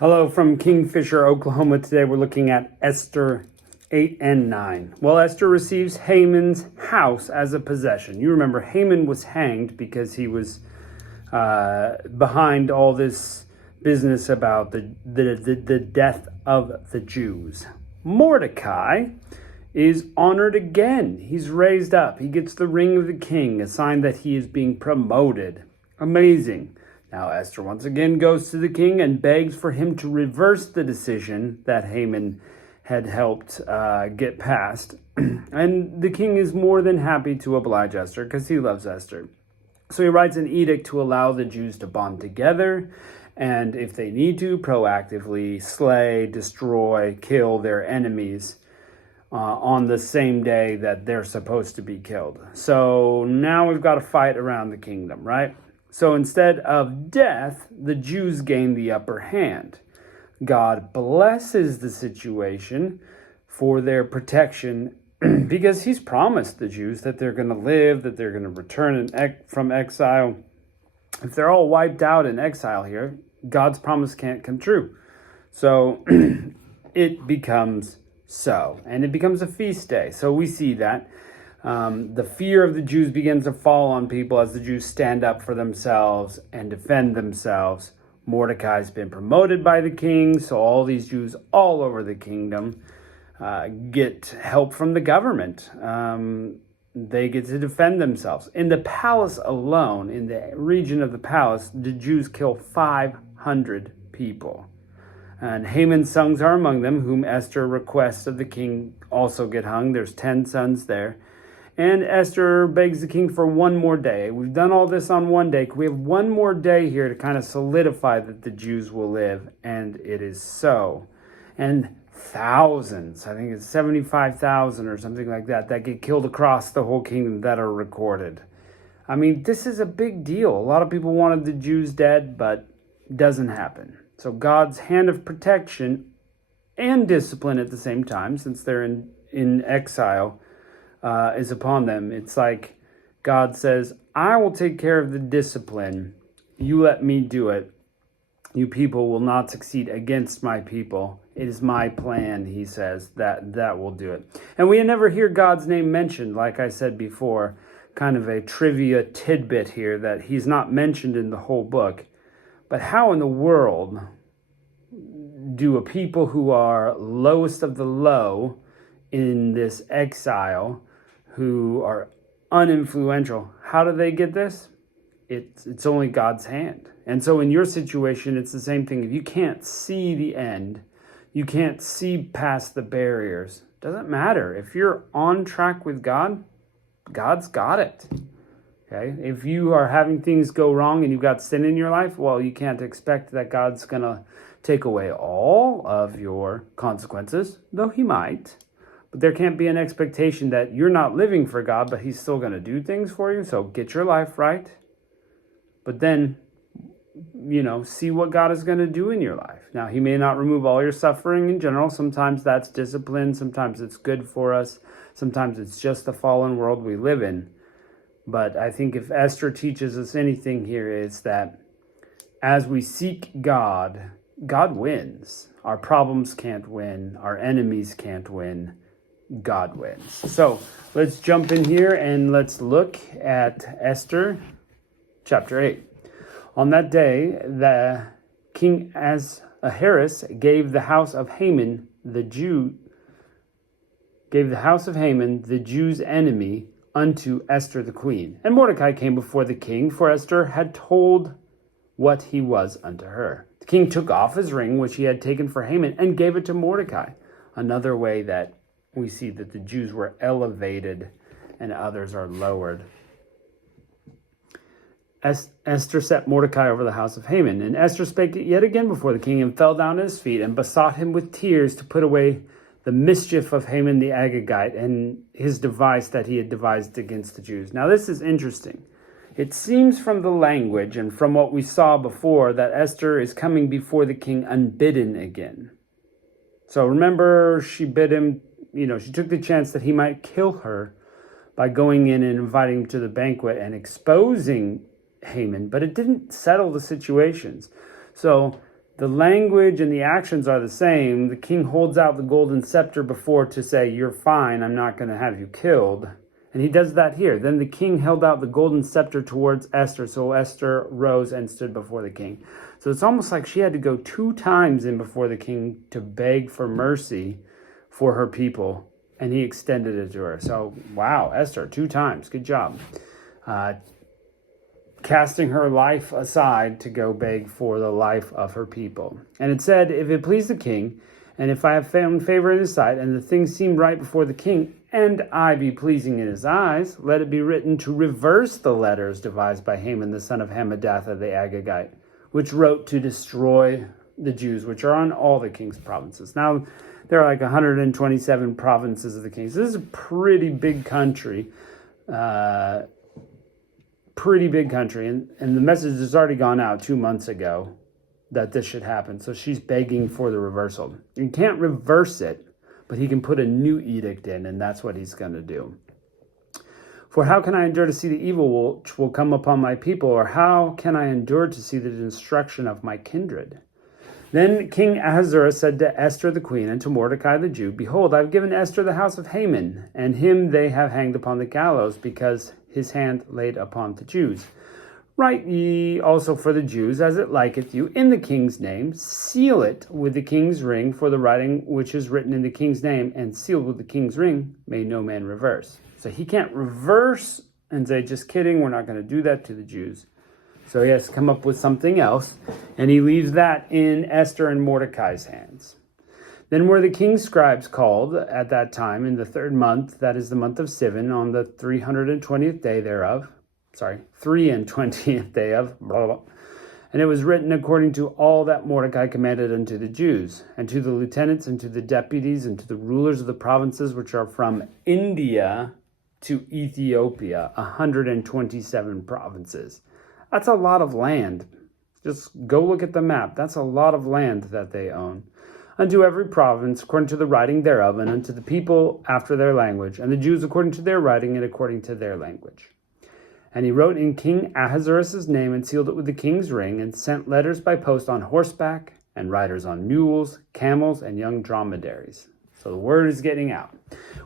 Hello from Kingfisher, Oklahoma. Today we're looking at Esther 8 and 9. Well, Esther receives Haman's house as a possession. You remember Haman was hanged because he was behind all this business about the death of the Jews. Mordecai is honored again. He's raised up. He gets the ring of the king, a sign that he is being promoted. Amazing. Now Esther once again goes to the king and begs for him to reverse the decision that Haman had helped get passed. And the king is more than happy to oblige Esther because he loves Esther. So he writes an edict to allow the Jews to bond together and, if they need to, proactively slay, destroy, kill their enemies on the same day that they're supposed to be killed. So now we've got a fight around the kingdom, right? So instead of death, the Jews gain the upper hand. God blesses the situation for their protection because he's promised the Jews that they're going to live, that they're going to return from exile. If they're all wiped out in exile here, God's promise can't come true. So it becomes so, and it becomes a feast day. So we see that. The fear of the Jews begins to fall on people as the Jews stand up for themselves and defend themselves. Mordecai's been promoted by the king, so all these Jews all over the kingdom get help from the government. They get to defend themselves. In the palace alone, in the region of the palace, the Jews kill 500 people. And Haman's sons are among them, whom Esther requests of the king also get hung. There's 10 sons there. And Esther begs the king for one more day. We've done all this on one day. Can we have one more day here to kind of solidify that the Jews will live? And it is so. And thousands, I think it's 75,000 or something like that get killed across the whole kingdom that are recorded. I mean, this is a big deal. A lot of people wanted the Jews dead, but it doesn't happen. So God's hand of protection and discipline at the same time, since they're in exile, is upon them. It's like God says, I will take care of the discipline. You let me do it. You people will not succeed against my people. It is my plan, he says, that will do it. And we never hear God's name mentioned, like I said before, kind of a trivia tidbit here that he's not mentioned in the whole book. But how in the world do a people who are lowest of the low in this exile, who are uninfluential, how do they get this? It's only God's hand. And so in your situation, it's the same thing. If you can't see the end, you can't see past the barriers, doesn't matter. If you're on track with God, God's got it. Okay? If you are having things go wrong and you've got sin in your life, well, you can't expect that God's going to take away all of your consequences, though he might. But there can't be an expectation that you're not living for God, but he's still going to do things for you. So get your life right. But then, see what God is going to do in your life. Now, he may not remove all your suffering in general. Sometimes that's discipline. Sometimes it's good for us. Sometimes it's just the fallen world we live in. But I think if Esther teaches us anything here, it's that as we seek God, God wins. Our problems can't win. Our enemies can't win. God wins. So let's jump in here and let's look at Esther chapter 8. On that day, the king Ahasuerus gave the house of Haman, the Jew's enemy, unto Esther the queen. And Mordecai came before the king, for Esther had told what he was unto her. The king took off his ring, which he had taken for Haman, and gave it to Mordecai. Another way that we see that the Jews were elevated and others are lowered. Esther set Mordecai over the house of Haman. And Esther spake yet again before the king and fell down at his feet and besought him with tears to put away the mischief of Haman the Agagite and his device that he had devised against the Jews. Now this is interesting. It seems from the language and from what we saw before that Esther is coming before the king unbidden again. So remember, she bid him, she took the chance that he might kill her by going in and inviting him to the banquet and exposing Haman, but it didn't settle the situations. So The language and the actions are the same. The king holds out the golden scepter before to say, you're fine, I'm not going to have you killed. And he does that here. Then the king held out the golden scepter towards Esther. So Esther rose and stood before the king. So it's almost like she had to go 2 times in before the king to beg for mercy for her people. And he extended it to her. So, wow, Esther, 2 times. Good job. Casting her life aside to go beg for the life of her people. And it said, if it please the king, and if I have found favor in his sight, and the thing seem right before the king, and I be pleasing in his eyes, let it be written to reverse the letters devised by Haman the son of Hammedatha the Agagite, which wrote to destroy the Jews, which are on all the king's provinces. Now, there are like 127 provinces of the kings. This is a pretty big country. And the message has already gone out 2 months ago that this should happen. So she's begging for the reversal. You can't reverse it, but he can put a new edict in, and that's what he's going to do. For how can I endure to see the evil which will come upon my people, or how can I endure to see the destruction of my kindred? Then King Ahasuerus said to Esther the queen and to Mordecai the Jew, behold, I have given Esther the house of Haman, and him they have hanged upon the gallows, because his hand laid upon the Jews. Write ye also for the Jews, as it liketh you, in the king's name, seal it with the king's ring, for the writing which is written in the king's name, and sealed with the king's ring, may no man reverse. So he can't reverse and say, just kidding, we're not going to do that to the Jews. So he has to come up with something else, and he leaves that in Esther and Mordecai's hands. Then were the king's scribes called at that time in the 3rd month, that is the month of Sivan, on the 320th day thereof. 23rd day of, blah, blah. And it was written according to all that Mordecai commanded unto the Jews, and to the lieutenants, and to the deputies, and to the rulers of the provinces which are from India to Ethiopia, 127 provinces. That's a lot of land. Just go look at the map. That's a lot of land that they own. Unto every province according to the writing thereof, and unto the people after their language, and the Jews according to their writing and according to their language. And he wrote in King Ahasuerus' name, and sealed it with the king's ring, and sent letters by post on horseback, and riders on mules, camels, and young dromedaries. So the word is getting out.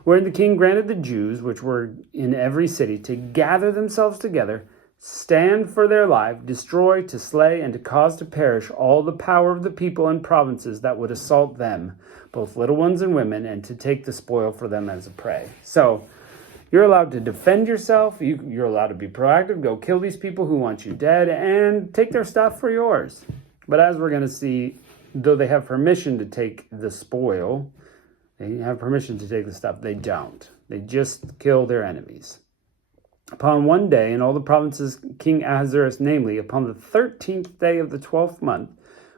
Wherein the king granted the Jews, which were in every city, to gather themselves together, stand for their life, destroy, to slay, and to cause to perish all the power of the people and provinces that would assault them, both little ones and women, and to take the spoil for them as a prey. So you're allowed to defend yourself. You're allowed to be proactive. Go kill these people who want you dead and take their stuff for yours. But as we're going to see, though they have permission to take the spoil, they have permission to take the stuff, they don't. They just kill their enemies. Upon one day, in all the provinces, King Ahasuerus, namely, upon the 13th day of the 12th month,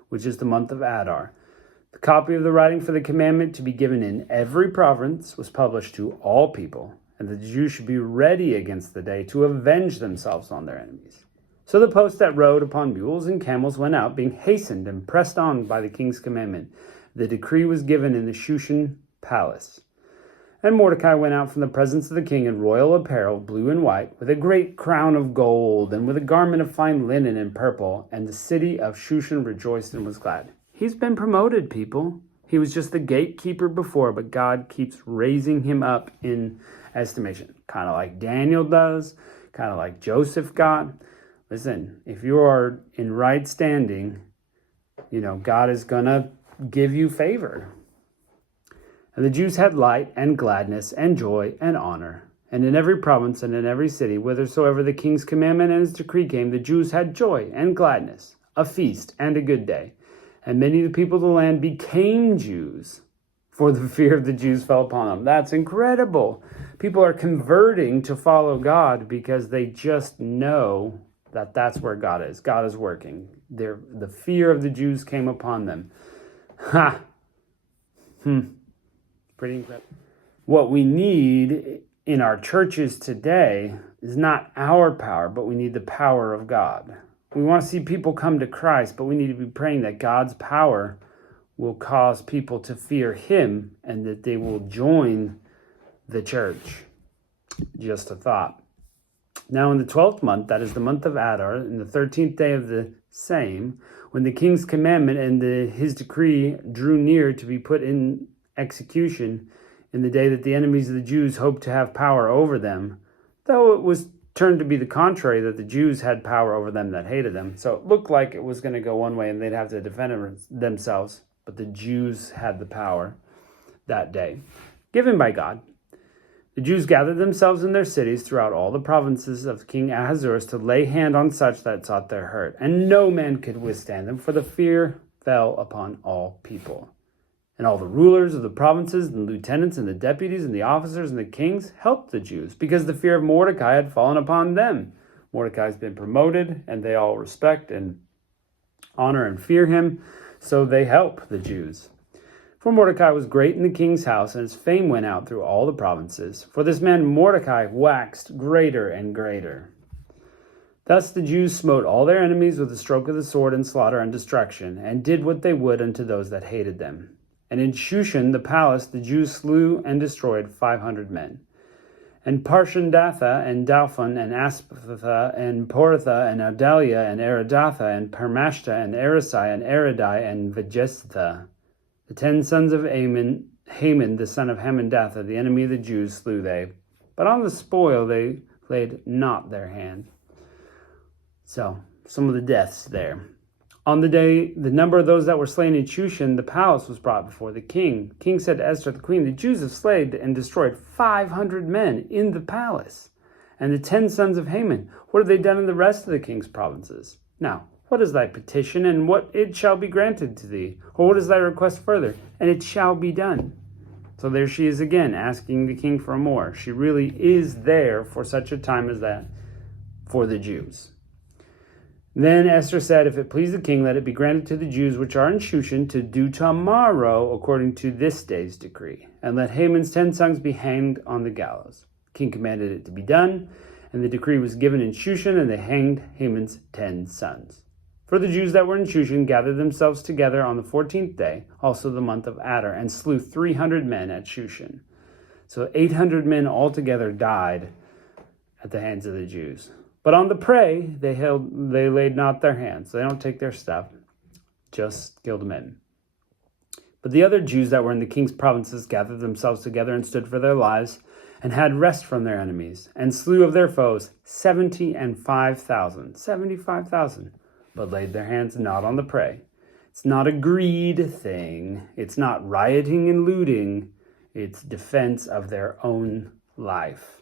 which is the month of Adar, the copy of the writing for the commandment to be given in every province was published to all people, and the Jews should be ready against the day to avenge themselves on their enemies. So the post that rode upon mules and camels went out, being hastened and pressed on by the king's commandment. The decree was given in the Shushan palace. And Mordecai went out from the presence of the king in royal apparel, blue and white, with a great crown of gold, and with a garment of fine linen and purple. And the city of Shushan rejoiced and was glad. He's been promoted, people. He was just the gatekeeper before, but God keeps raising him up in estimation. Kind of like Daniel does, kind of like Joseph got. Listen, if you are in right standing, God is going to give you favor. And the Jews had light and gladness and joy and honor. And in every province and in every city, whithersoever the king's commandment and his decree came, the Jews had joy and gladness, a feast and a good day. And many of the people of the land became Jews, for the fear of the Jews fell upon them. That's incredible. People are converting to follow God because they just know that that's where God is. God is working. The fear of the Jews came upon them. Ha! Pretty incredible. What we need in our churches today is not our power, but we need the power of God. We want to see people come to Christ, but we need to be praying that God's power will cause people to fear him and that they will join the church. Just a thought. Now in the 12th month, that is the month of Adar, in the 13th day of the same, When the king's commandment and his decree drew near to be put in execution in the day that the enemies of the Jews hoped to have power over them, though it was turned to be the contrary, that the Jews had power over them that hated them. So it looked like it was going to go one way and they'd have to defend themselves, but the Jews had the power that day, given by God. The Jews gathered themselves in their cities throughout all the provinces of King Ahasuerus to lay hand on such that sought their hurt, and no man could withstand them, for the fear fell upon all people. And all the rulers of the provinces, and the lieutenants, and the deputies, and the officers, and the kings helped the Jews, because the fear of Mordecai had fallen upon them. Mordecai's been promoted, and they all respect and honor and fear him, so they help the Jews. For Mordecai was great in the king's house, and his fame went out through all the provinces. For this man Mordecai waxed greater and greater. Thus the Jews smote all their enemies with the stroke of the sword and slaughter and destruction, and did what they would unto those that hated them. And in Shushan the palace the Jews slew and destroyed 500 men. And Parshandatha, and Dalphon, and Aspatha, and Portha, and Adalia, and Aridatha, and Parmashta, and Arisai, and Aridai, and Vegestha, the 10 sons of Haman, the son of Hammedatha, the enemy of the Jews, slew they. But on the spoil they laid not their hand. So, some of the deaths there. On the day, the number of those that were slain in Shushan, the palace was brought before the king. The king said to Esther the queen, the Jews have slain and destroyed 500 men in the palace. And the 10 sons of Haman, what have they done in the rest of the king's provinces? Now, what is thy petition, and what it shall be granted to thee? Or what is thy request further? And it shall be done. So there she is again, asking the king for more. She really is there for such a time as that, for the Jews. Then Esther said, if it please the king, let it be granted to the Jews which are in Shushan to do tomorrow according to this day's decree. And let Haman's 10 sons be hanged on the gallows. The king commanded it to be done, and the decree was given in Shushan, and they hanged Haman's 10 sons. For the Jews that were in Shushan gathered themselves together on the 14th day, also the month of Adar, and slew 300 men at Shushan. So 800 men altogether died at the hands of the Jews. But on the prey, they laid not their hands. They don't take their stuff, just killed men. But the other Jews that were in the king's provinces gathered themselves together and stood for their lives, and had rest from their enemies, and slew of their foes 75,000, but laid their hands not on the prey. It's not a greed thing. It's not rioting and looting. It's defense of their own life.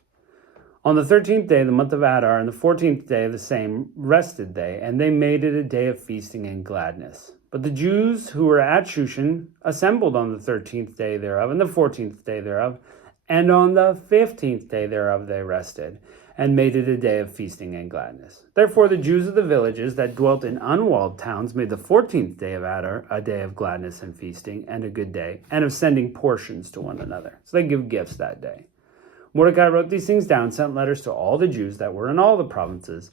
On the 13th day, the month of Adar, and the 14th day of the same, rested they, and they made it a day of feasting and gladness. But the Jews who were at Shushan assembled on the 13th day thereof, and the 14th day thereof, and on the 15th day thereof they rested, and made it a day of feasting and gladness. Therefore the Jews of the villages that dwelt in unwalled towns made the 14th day of Adar a day of gladness and feasting, and a good day, and of sending portions to one another. So they give gifts that day. Mordecai wrote these things down, sent letters to all the Jews that were in all the provinces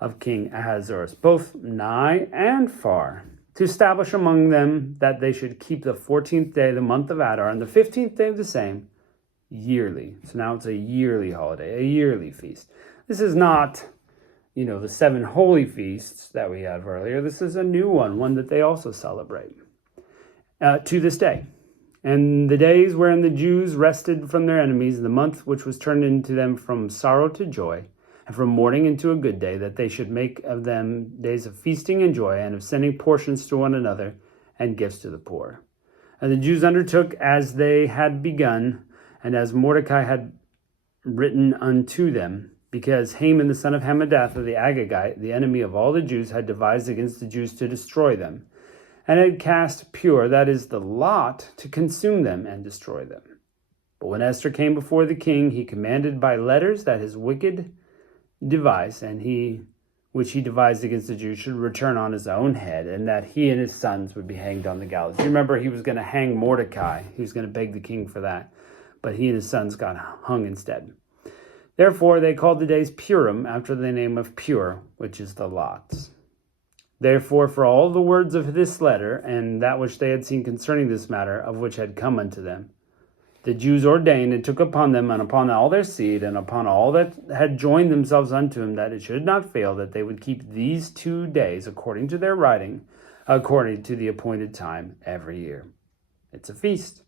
of King Ahasuerus, both nigh and far, to establish among them that they should keep the 14th day of the month of Adar, and the 15th day of the same, yearly. So now it's a yearly holiday, a yearly feast. This is not, the 7 holy feasts that we had earlier. This is a new one that they also celebrate to this day. And the days wherein the Jews rested from their enemies, the month which was turned into them from sorrow to joy, and from mourning into a good day, that they should make of them days of feasting and joy, and of sending portions to one another, and gifts to the poor. And the Jews undertook as they had begun, and as Mordecai had written unto them, because Haman the son of Hammedatha the Agagite, the enemy of all the Jews, had devised against the Jews to destroy them, and had cast pure, that is, the lot, to consume them and destroy them. But when Esther came before the king, he commanded by letters that his wicked device, which he devised against the Jews, should return on his own head, and that he and his sons would be hanged on the gallows. You remember he was going to hang Mordecai. He was going to beg the king for that, but he and his sons got hung instead. Therefore they called the days Purim, after the name of Pur, which is the lots. Therefore, for all the words of this letter, and that which they had seen concerning this matter, of which had come unto them, the Jews ordained and took upon them, and upon all their seed, and upon all that had joined themselves unto him, that it should not fail, that they would keep these 2 days, according to their writing, according to the appointed time every year. It's a feast.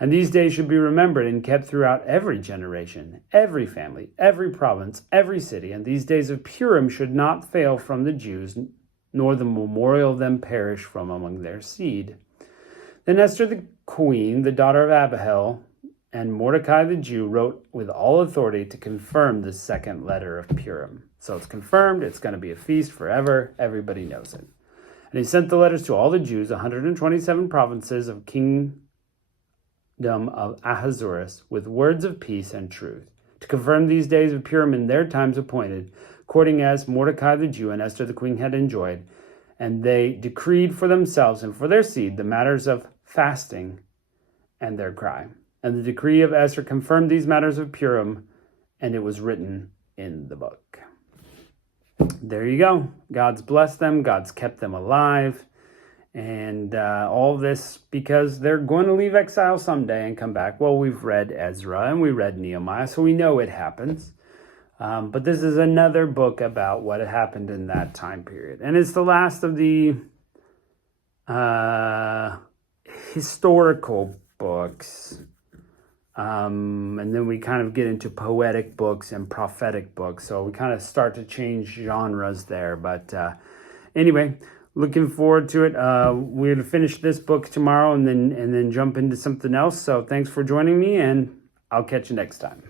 And these days should be remembered and kept throughout every generation, every family, every province, every city. And these days of Purim should not fail from the Jews, nor the memorial of them perish from among their seed. Then Esther the queen, the daughter of Abihail, and Mordecai the Jew wrote with all authority to confirm the second letter of Purim. So it's confirmed, it's going to be a feast forever, everybody knows it. And he sent the letters to all the Jews, 127 provinces of kingdom of Ahasuerus, with words of peace and truth, to confirm these days of Purim in their times appointed, according as Mordecai the Jew and Esther the queen had enjoyed. And they decreed for themselves and for their seed the matters of fasting and their cry. And the decree of Esther confirmed these matters of Purim, and it was written in the book. There you go. God's blessed them. God's kept them alive. And all this because they're going to leave exile someday and come back. Well, we've read Ezra and we read Nehemiah, so we know it happens. But this is another book about what happened in that time period. And it's the last of the historical books. And then we kind of get into poetic books and prophetic books. So we kind of start to change genres there. But anyway, looking forward to it. We're going to finish this book tomorrow and then jump into something else. So thanks for joining me, and I'll catch you next time.